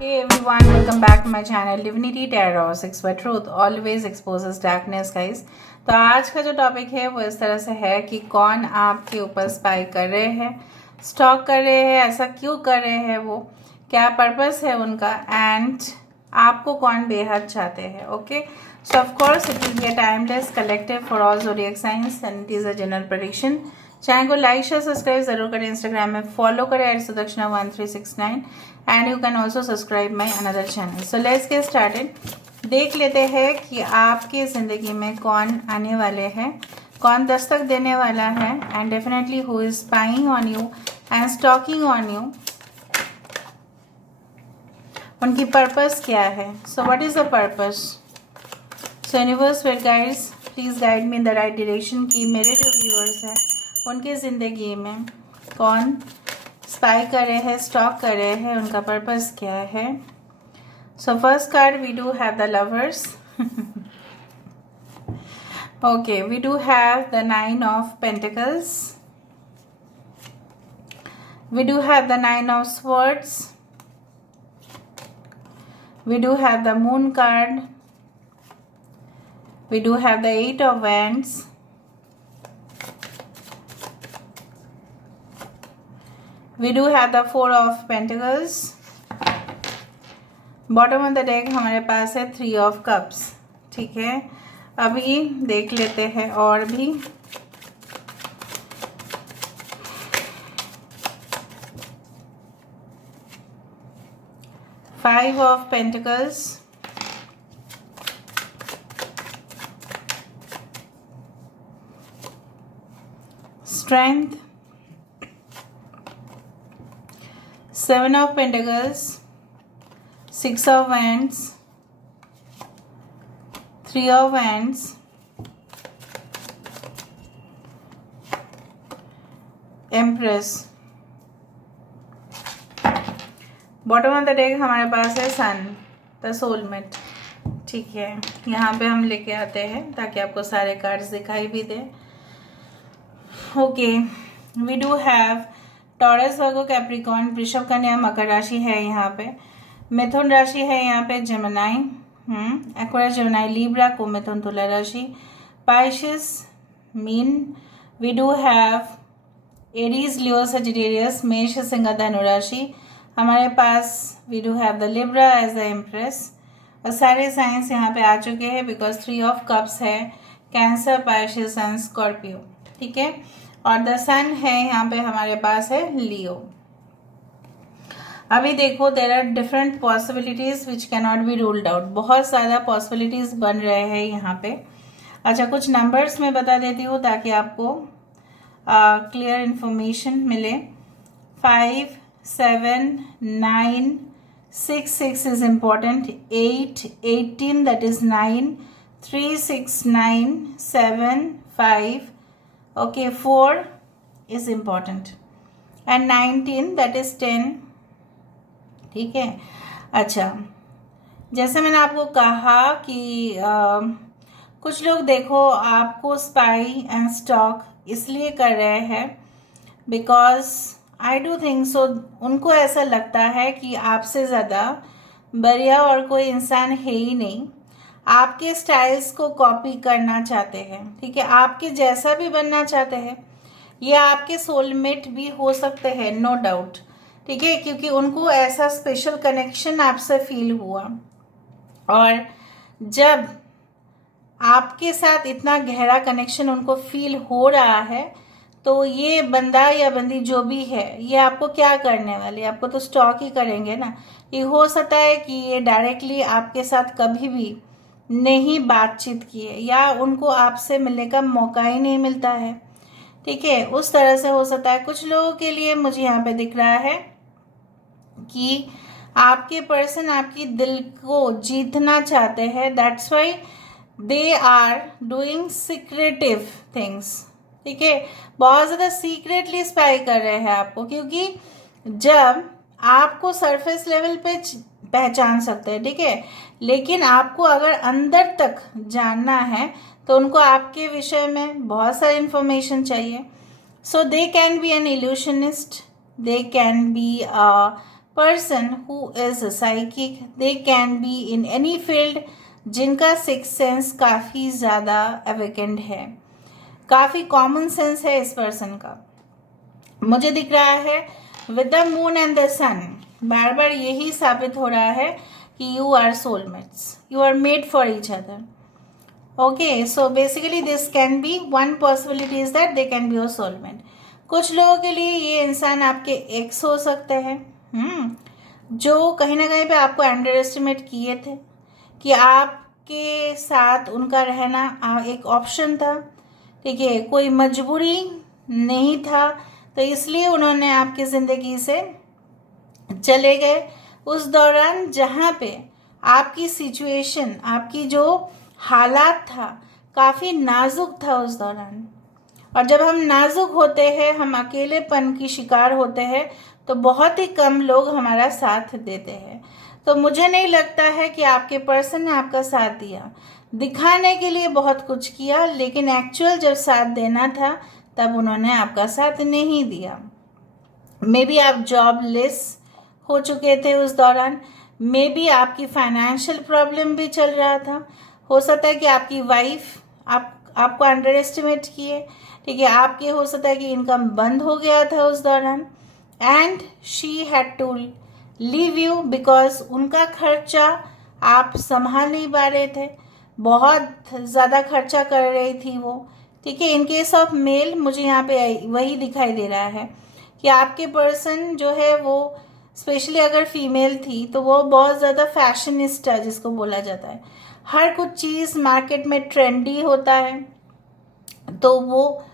Hey everyone, welcome back to my channel Divinity Tarot 6 where truth always exposes darkness guys। तो आज का जो topic है वो इस तरह से है कि कौन आपके ऊपर स्पाई कर रहे हैं, स्टॉक कर रहे हैं, ऐसा क्यों कर रहे हैं, वो क्या पर्पस है उनका, एंड आपको कौन बेहद चाहते हैं। Okay, so of course it will be a timeless collective for all zodiac science and it is a general prediction. Channel को लाइक शेयर सब्सक्राइब जरूर करें, इंस्टाग्राम में फॉलो करें @sudaksha1369 and you can also subscribe my another channel. So let's get started. देख लेते हैं कि आपकी ज़िंदगी में कौन आने वाले हैं, कौन दस्तक देने वाला है, and definitely who is spying on you and stalking on you, उनकी पर्पस क्या है। So what is the purpose. So universe will guides please guide me in the right direction कि मेरे जो व्यूअर्स हैं उनकी ज़िंदगी में कौन स्पाई कर रहे हैं, स्टॉक कर रहे हैं, उनका पर्पस क्या है। So first card we do have the lovers. Okay, we do have the 9 of pentacles, we do have the 9 of swords, we do have the moon card, we do have the 8 of wands, we do have the 4 of pentacles, bottom of the deck हमारे पास है 3 of cups. ठीक है, अभी देख लेते हैं और भी। Five of Pentacles, Strength, 7 of Pentacles, 6 of Wands, 3 of Wands, Empress। Bottom of the deck हमारे पास है सन, द सोलमेट। ठीक है, यहाँ पे हम लेके आते हैं ताकि आपको सारे कार्ड्स दिखाई भी दे। Okay, we do have Taurus, Virgo, Capricorn, वृषभ, कन्या, मकर राशि है यहाँ पे, मिथुन राशि है यहाँ पे, जेमिनाई, एक्वेरियस, जेमिनाई, लिब्रा, को मिथुन, तुला राशि, पाइसेस, मीन। We do have Aries, Leo, Sagittarius, मेष, सिंह, धनु राशि हमारे पास। We do have the Libra as the Empress, और सारे साइंस यहाँ पे आ चुके हैं बिकॉज 3 ऑफ कप्स है, कैंसर, पाइसेस एंड स्कॉर्पियो। ठीक है, और द सन है यहाँ पे हमारे पास है लियो। अभी देखो, there are different possibilities which can not be ruled out. बहुत ज़्यादा पॉसिबिलिटीज बन रहे हैं यहाँ पे। अच्छा, कुछ नंबर्स में बता देती हूँ ताकि आपको क्लियर इंफॉर्मेशन मिले। 5, 7, 9, 6, 6 is important, 8, 18 that is 9, 3, 6, 9, 7, 5, okay, 4 is important and 19 that is 10। ठीक है, अच्छा, जैसे मैंने आपको कहा कि कुछ लोग देखो आपको स्पाई एंड स्टॉक इसलिए कर रहे हैं because I do think so, उनको ऐसा लगता है कि आपसे ज़्यादा बढ़िया और कोई इंसान है ही नहीं, आपके स्टाइल्स को कॉपी करना चाहते हैं। ठीक है, आपके जैसा भी बनना चाहते हैं, ये आपके सोलमेट भी हो सकते हैं, नो डाउट। ठीक है, क्योंकि उनको ऐसा स्पेशल कनेक्शन आपसे फील हुआ, और जब आपके साथ इतना गहरा कनेक्शन उनको फील हो रहा है तो ये बंदा या बंदी जो भी है ये आपको क्या करने वाली, आपको तो स्टॉक ही करेंगे ना। ये हो सकता है कि ये डायरेक्टली आपके साथ कभी भी नहीं बातचीत किए, या उनको आपसे मिलने का मौका ही नहीं मिलता है। ठीक है, उस तरह से हो सकता है। कुछ लोगों के लिए मुझे यहाँ पे दिख रहा है कि आपके पर्सन आपकी दिल को जीतना चाहते हैं, that's why they are doing secretive things. ठीक है, बहुत ज़्यादा सीक्रेटली स्पाई कर रहे हैं आपको, क्योंकि जब आपको सरफेस लेवल पे पहचान सकते हैं, ठीक है, लेकिन आपको अगर अंदर तक जानना है तो उनको आपके विषय में बहुत सारी इंफॉर्मेशन चाहिए। So they can be an illusionist, they can be a person who is psychic, they can be in any field, जिनका सिक्स सेंस काफ़ी ज़्यादा अवेकेंड है, काफ़ी कॉमन सेंस है इस पर्सन का। मुझे दिख रहा है with the moon and the sun, बार बार यही साबित हो रहा है कि you are soulmates, you are made for each other. Okay, so basically this can be one possibility is that they can be your soulmate. कुछ लोगों के लिए ये इंसान आपके एक्स हो सकते हैं, जो कहीं ना कहीं पे आपको अंडर एस्टिमेट किए थे कि आपके साथ उनका रहना एक ऑप्शन था, ठीक है, कोई मजबूरी नहीं था, तो इसलिए उन्होंने आपकी ज़िंदगी से चले गए उस दौरान जहाँ पे आपकी सिचुएशन, आपकी जो हालात था काफ़ी नाजुक था उस दौरान। और जब हम नाजुक होते हैं, हम अकेलेपन की शिकार होते हैं, तो बहुत ही कम लोग हमारा साथ देते हैं। तो मुझे नहीं लगता है कि आपके पर्सन ने आपका साथ दिया, दिखाने के लिए बहुत कुछ किया, लेकिन एक्चुअल जब साथ देना था तब उन्होंने आपका साथ नहीं दिया। मे बी आप जॉबलेस हो चुके थे उस दौरान, मे बी आपकी फाइनेंशियल प्रॉब्लम भी चल रहा था, हो सकता है कि आपकी वाइफ आपको अंडर एस्टिमेट किए, ठीक है, आपके हो सकता है कि इनकम बंद हो गया था उस दौरान, and she had to leave you because उनका खर्चा आप संभाल नहीं पा रहे थे, बहुत ज़्यादा खर्चा कर रही थी वो, ठीक है। इन केस ऑफ मेल मुझे यहाँ पे वही दिखाई दे रहा है कि आपके पर्सन जो है वो, स्पेशली अगर फीमेल थी तो वो बहुत ज़्यादा फैशनिस्टा जिसको बोला जाता है, हर कुछ चीज़ मार्केट में ट्रेंडी होता है, तो वो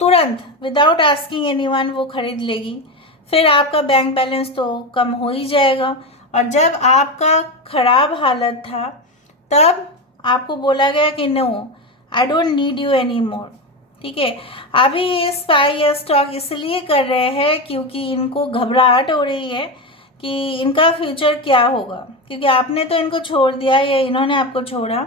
तुरंत विदाउट आस्किंग एनीवन वो खरीद लेगी। फिर आपका बैंक बैलेंस तो कम हो ही जाएगा, और जब आपका खराब हालत था तब आपको बोला गया कि no, I don't need you any more, ठीक है। अभी ये स्पाई या स्टॉक इसलिए कर रहे हैं क्योंकि इनको घबराहट हो रही है कि इनका फ्यूचर क्या होगा, क्योंकि आपने तो इनको छोड़ दिया या इन्होंने आपको छोड़ा,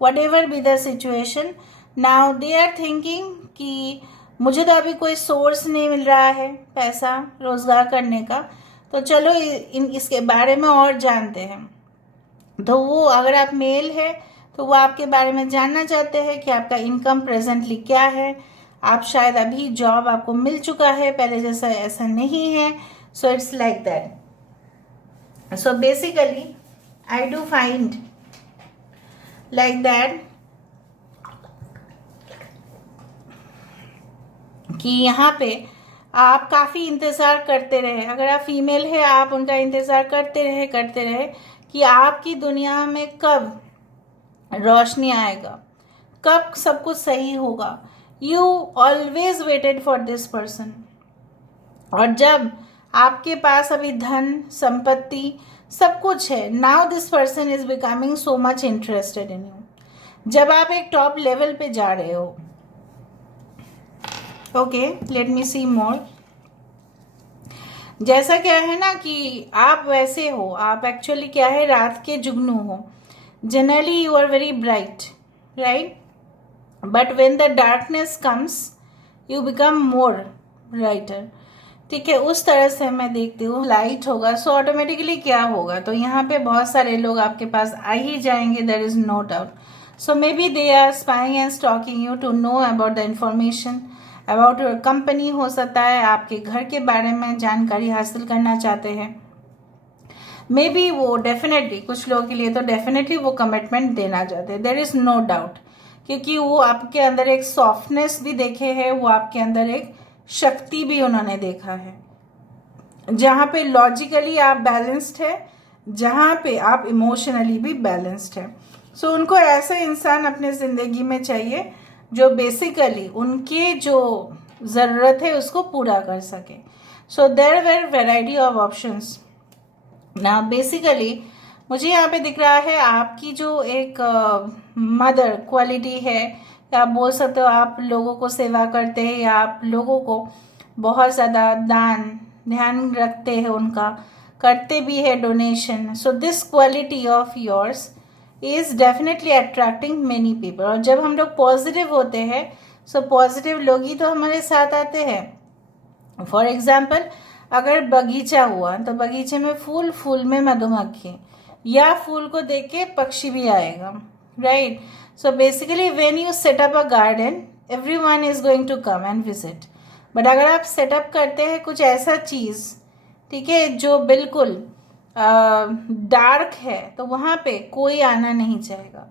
whatever be the situation, now they are thinking कि मुझे तो अभी कोई सोर्स नहीं मिल रहा है पैसा रोजगार करने का, तो चलो इसके बारे में और जानते हैं। तो वो, अगर आप मेल है तो वो आपके बारे में जानना चाहते हैं कि आपका इनकम प्रेजेंटली क्या है, आप शायद अभी जॉब आपको मिल चुका है, पहले जैसा ऐसा नहीं है, so it's like that. So basically I do find like that कि यहाँ पे आप काफ़ी इंतज़ार करते रहे, अगर आप फीमेल है आप उनका इंतज़ार करते रहे कि आपकी दुनिया में कब रोशनी आएगा, कब सब कुछ सही होगा। You always waited for this person, और जब आपके पास अभी धन संपत्ति सब कुछ है, now this person is becoming so much interested in you, जब आप एक टॉप लेवल पे जा रहे हो। ओके, लेट मी सी मोर। जैसा क्या है ना कि आप वैसे हो, आप एक्चुअली क्या है, रात के जुगनू हो, generally you are very bright, right, but when the darkness comes you become more brighter, ठीक है, उस तरह से मैं देखती हूँ। लाइट होगा सो ऑटोमेटिकली क्या होगा, तो यहाँ पे बहुत सारे लोग आपके पास आ ही जाएंगे, there is no doubt. So maybe they are spying and stalking you to know about the information about your company, हो सकता है आपके घर के बारे में जानकारी हासिल करना चाहते हैं। मे बी वो डेफिनेटली, कुछ लोगों के लिए तो डेफिनेटली वो कमिटमेंट देना चाहते हैं, देयर इज नो डाउट, क्योंकि वो आपके अंदर एक सॉफ्टनेस भी देखे है, वो आपके अंदर एक शक्ति भी उन्होंने देखा है, जहाँ पे लॉजिकली आप बैलेंस्ड है, जहाँ पे आप इमोशनली भी बैलेंस्ड है। सो उनको ऐसा इंसान अपने ज़िंदगी में चाहिए जो बेसिकली उनके जो ज़रूरत है उसको पूरा कर सके। So there were variety of options. ना बेसिकली मुझे यहाँ पे दिख रहा है आपकी जो एक मदर क्वालिटी है, या आप बोल सकते हो आप लोगों को सेवा करते हैं, या आप लोगों को बहुत ज़्यादा ध्यान रखते हैं, उनका करते भी है donation. So this quality of yours is definitely attracting many people. और जब हम लोग पॉजिटिव होते हैं, सो पॉजिटिव लोग ही तो हमारे साथ आते हैं। फॉर एग्जाम्पल, अगर बगीचा हुआ तो बगीचे में फूल, फूल में मधुमक्खी, या फूल को देख के पक्षी भी आएगा, right. So basically when you set up a garden everyone is going to come and visit. But अगर आप सेटअप करते हैं कुछ ऐसा चीज़, ठीक है, जो बिल्कुल डार्क है, तो वहाँ पे कोई आना नहीं चाहेगा,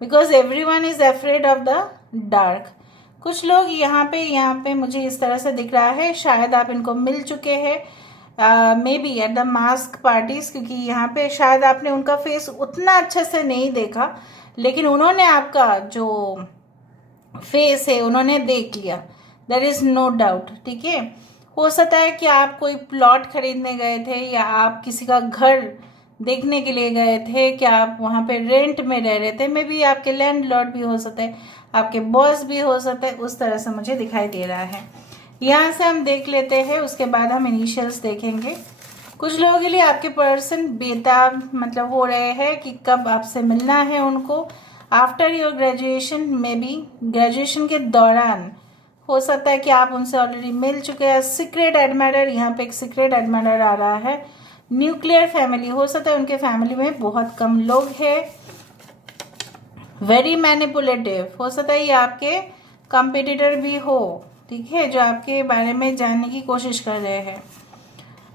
because everyone is afraid of the dark. कुछ लोग यहाँ पे मुझे इस तरह से दिख रहा है, शायद आप इनको मिल चुके हैं may be at the mask parties, क्योंकि यहाँ पे शायद आपने उनका फेस उतना अच्छे से नहीं देखा, लेकिन उन्होंने आपका जो फेस है उन्होंने देख लिया, देयर इज नो डाउट, ठीक है। हो सकता है कि आप कोई प्लॉट खरीदने गए थे, या आप किसी का घर देखने के लिए गए थे, कि आप वहाँ पे रेंट में रह रहे थे, मे बी आपके लैंडलॉर्ड भी हो सकते हैं, आपके बॉस भी हो सकते हैं, उस तरह से मुझे दिखाई दे रहा है। यहाँ से हम देख लेते हैं, उसके बाद हम इनिशियल्स देखेंगे। कुछ लोगों के लिए आपके पर्सन बेताब मतलब हो रहे हैं कि कब आपसे मिलना है उनको, after your graduation, may be graduation के दौरान हो सकता है कि आप उनसे ऑलरेडी मिल चुके हैं। सीक्रेट एडमायरर, यहाँ पे एक सीक्रेट एडमायरर आ रहा है। न्यूक्लियर फैमिली, हो सकता है उनके फैमिली में बहुत कम लोग हैं। वेरी मैनिपुलेटिव, हो सकता है ये आपके कंपिटिटर भी हो, ठीक है, जो आपके बारे में जानने की कोशिश कर रहे हैं।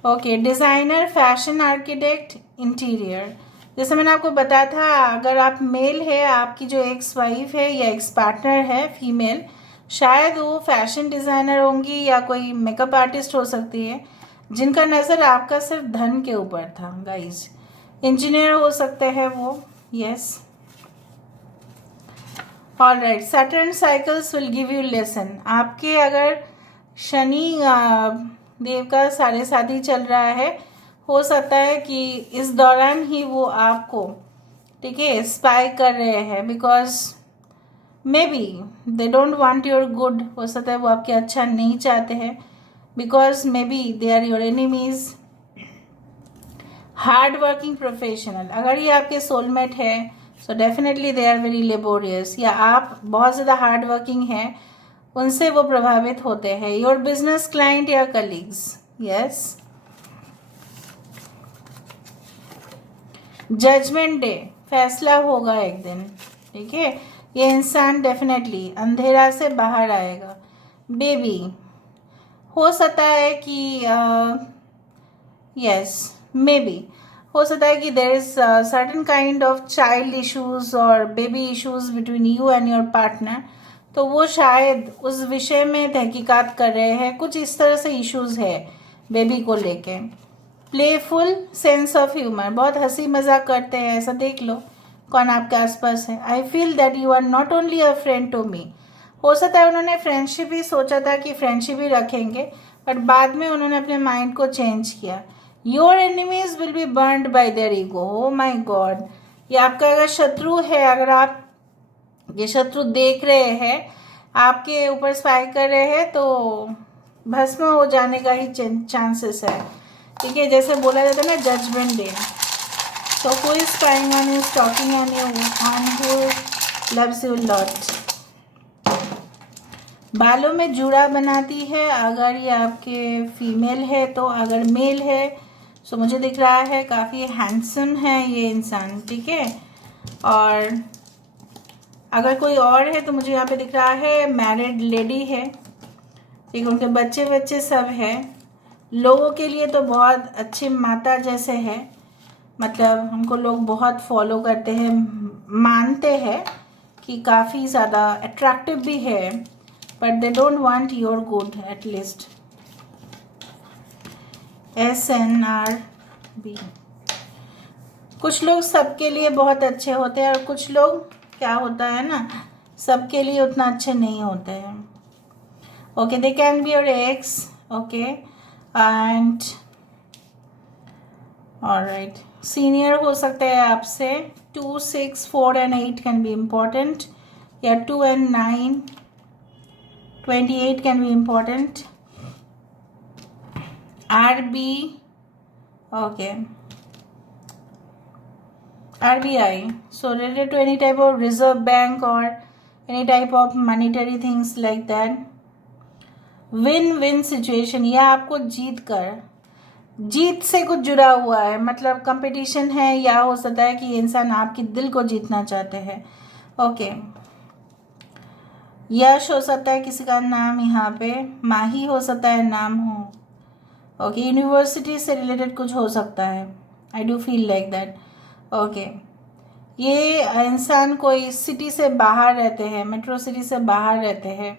Okay, designer, fashion architect, interior. जैसे मैंने आपको बताया था, अगर आप मेल है, आपकी जो एक्स वाइफ है या एक्स पार्टनर है फीमेल, शायद वो फैशन डिज़ाइनर होंगी या कोई मेकअप आर्टिस्ट हो सकती है, जिनका नज़र आपका सिर्फ धन के ऊपर था गाइज। इंजीनियर हो सकते हैं वो, yes. Alright, Saturn cycles will give you lesson. आपके अगर शनि देव का साढ़े साथी चल रहा है, हो सकता है कि इस दौरान ही वो आपको, ठीक है, स्पाई कर रहे हैं, because maybe they don't want your good. हो सकता है वो आपके अच्छा नहीं चाहते हैं, because maybe they are your enemies. Hard working professional, अगर ये आपके सोलमेट है, so definitely they are very laborious, या आप बहुत ज़्यादा हार्ड वर्किंग हैं, उनसे वो प्रभावित होते हैं। योर बिजनेस क्लाइंट या कलीग्स, यस। जजमेंट डे, फैसला होगा एक दिन, ठीक है। ये इंसान डेफिनेटली अंधेरा से बाहर आएगा। बेबी, हो सकता है कि यस, मे बी हो सकता है कि there is certain kind of child issues और baby issues between you and your partner, तो वो शायद उस विषय में तहकीकात कर रहे हैं, कुछ इस तरह से इश्यूज है बेबी को लेके। प्लेफुल, सेंस ऑफ ह्यूमर, बहुत हंसी मजाक करते हैं, ऐसा देख लो कौन आपके आसपास है। I feel that you are not only a friend to me, हो सकता है उन्होंने फ्रेंडशिप ही सोचा था कि फ्रेंडशिप ही रखेंगे, बट बाद में उन्होंने अपने माइंड को चेंज किया। Your enemies will be burned by their ego, oh my God. ये आपका अगर शत्रु है, अगर आप ये शत्रु देख रहे हैं, आपके ऊपर स्पाई कर रहे हैं, तो भस्म हो जाने का ही चांसेस है, ठीक है। जैसे बोला जाता है ना, judgement day. So who is spying on you, stalking on you, and who loves you lot? बालों में जूड़ा बनाती है, अगर ये आपके फीमेल है, तो अगर मेल है तो मुझे दिख रहा है काफ़ी हैंडसम है ये इंसान, ठीक है। और अगर कोई और है तो मुझे यहाँ पे दिख रहा है मैरिड लेडी है, ठीक है, उनके बच्चे बच्चे सब है। लोगों के लिए तो बहुत अच्छी माता जैसे है, मतलब हमको लोग बहुत फॉलो करते हैं, मानते हैं कि काफ़ी ज़्यादा अट्रैक्टिव भी है, but they don't want your good at least. SNRB, कुछ लोग सबके लिए बहुत अच्छे होते हैं, और कुछ लोग क्या होता है ना, सबके लिए उतना अच्छे नहीं होते हैं। Okay, they can be your x, okay, and alright, senior हो सकते हैं आपसे। 2, 6, 4 and 8 कैन बी इम्पॉर्टेंट, या 2 and 9, 28 can be important. RB, okay, RBI, so related to any type of reserve bank or any type of monetary things like that. Win-win situation, यह आपको जीत कर जीत से कुछ जुड़ा हुआ है, मतलब कंपटीशन है, या हो सकता है कि इंसान आपके दिल को जीतना चाहते हैं। ओके, यश हो सकता है किसी का नाम, यहाँ पे माही हो सकता है नाम हो। ओके, यूनिवर्सिटी से रिलेटेड कुछ हो सकता है, I do feel like that. Okay, ये इंसान कोई सिटी से बाहर रहते हैं, मेट्रो सिटी से बाहर रहते हैं।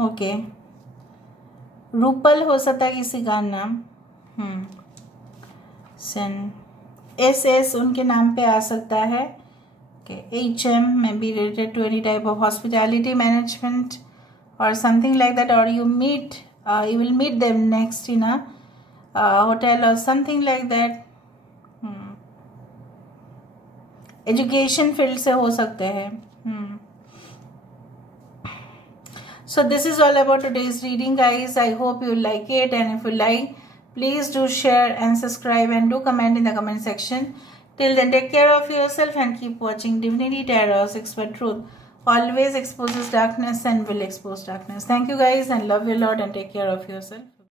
ओके, रूपल हो सकता है किसी का नाम। सन एस उनके नाम पे आ सकता है। Okay, HM may be related to any type of hospitality management or something like that, or you will meet them next in a hotel or something like that. Education field से हो सकते हैं। So this is all about today's reading, guys. I hope you like it, and if you like, please do share and subscribe and do comment in the comment section. Till then, take care of yourself and keep watching Divinity Tarot. Expert Truth always exposes darkness and will expose darkness. Thank you, guys, and love you a lot, and take care of yourself.